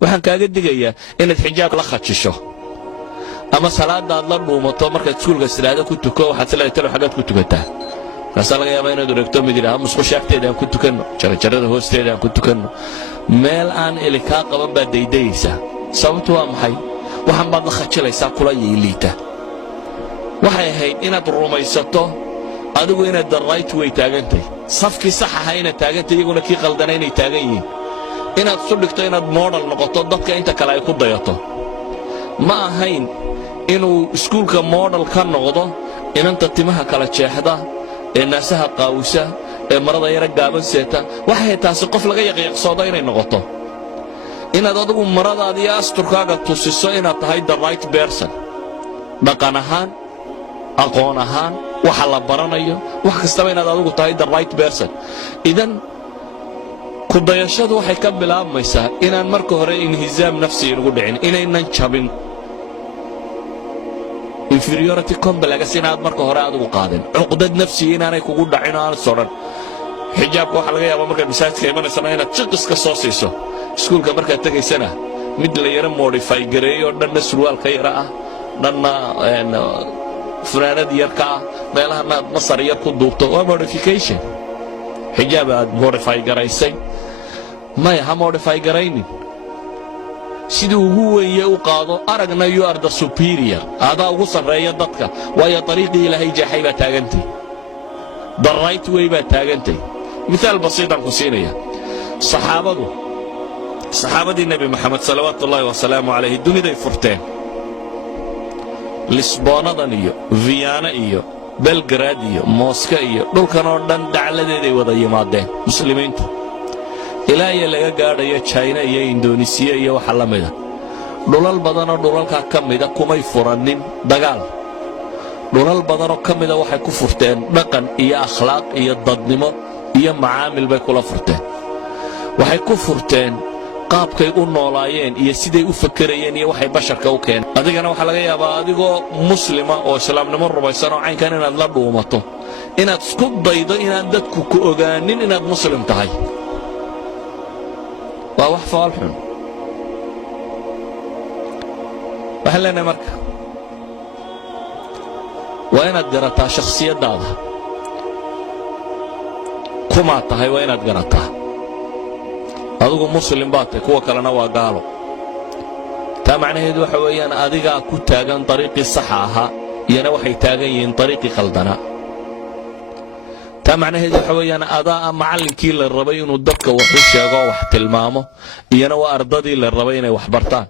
waxaan kaaga digayaa inaad xijaab la khajisho ama salaadaad la dhuumato markaad iskuulka salaada ku tuko waxaad leedahay talo xagaad ku tukataa markaasaa laga yaabaa inaad wareegto mid yidhaha musqusha agteeda aan ku tukanno jarajarada hoosteeda aan ku tukanno meel aan eli kaa qaban baad daydayaysaa sababtu waa maxay waxaan baad la khajilaysaa kula yeeliita waxay ahayd inaad rumaysato adigu inaad the right way taagantay safkii sax ahaa inaad taagantay iyaguna kii qaldana inay taagan yihiin inaad isu dhigto inaad model noqoto dadka inta kale ay ku dayato ma ahayn inuu iskuulka model ka noqdo inanta timaha kala jeexda ee naasaha qaawisa ee marada yara gaaban seeta waxay taasi qof laga yaqyaqsoodo inay noqoto inaad adigu maradaada iyo asturkaaga tusiso inaad tahay the right person dhaqan ahaan aqoon ahaan waxa la baranayo wax kastaba inaad adigu tahay the right person idan ku dayashadu waxay ka bilaabmaysaa inaan marka hore inhizaam nafsi inugu dhicin inaynan jabin inferiority complex inaad marka hore adigu qaadin cuqdad nafsi inaanay kugu dhacin aan soran xijaabka waxa laga yaabaa markaad masaajidka imanaysaa inaad jiqis ka soo siiso iskuulka markaad tagaysana mid la yara modify gareeyo dhanna surwaalka yara ah dhanna funaanad yarka ah meelahana aad masar yar ku duubto waa modification xijaab aad modify garaysay maya ha modify garaynin sidii ugu weeye u qaado aragna you are the superior adaa ugu sarreeya dadka waayo dariiqii ilaahay jeexay baa taagantay the right way baa taagantay miaal basiitan ku siinaya saxaabadii nebi maxamed salawaatu ullaahi wasalaamu calayhi duniday furteen lisboonadan iyo viyaana iyo belgrad iyo mooska iyo dhulkan oo dhan dacladeeday wada yimaadeen muslimiintu ilaa iyo laga gaadhayo china iyo indonesiya iyo waxa la mida dhulal badanoo dhulalkaa ka mida kumay furanin dagaal dhulal badanoo ka mida waxay ku furteen dhaqan iyo akhlaaq iyo dadnimo iyo macaamil bay kula furteen waxay ku furteen qaabkay u noolaayeen iyo siday u fakarayeen iyo waxay basharka u keeneen adigana waxaa laga yaabaa adigoo muslima oo islaamnimo rumaysan oo caynkan inaad la dhuumato inaad isku daydo inaan dadku ku ogaanin inaad muslim tahay waa wax faal xun waxaan leenahay marka waa inaad garataa shakhsiyaddaada kumaad tahay waa inaad garataa adigu muslim baad tahay kuwa kalena waa gaalo taa macnaheedu waxa weeyaan adigaa ku taagan dariiqii saxa ahaa iyana waxay taagan yihiin dariiqii qaldanaa taa macnaheedu waxa weeyaan adaa macallinkii la rabay inuu dadka wax u sheego wax tilmaamo iyana waa ardadii la rabay inay wax bartaan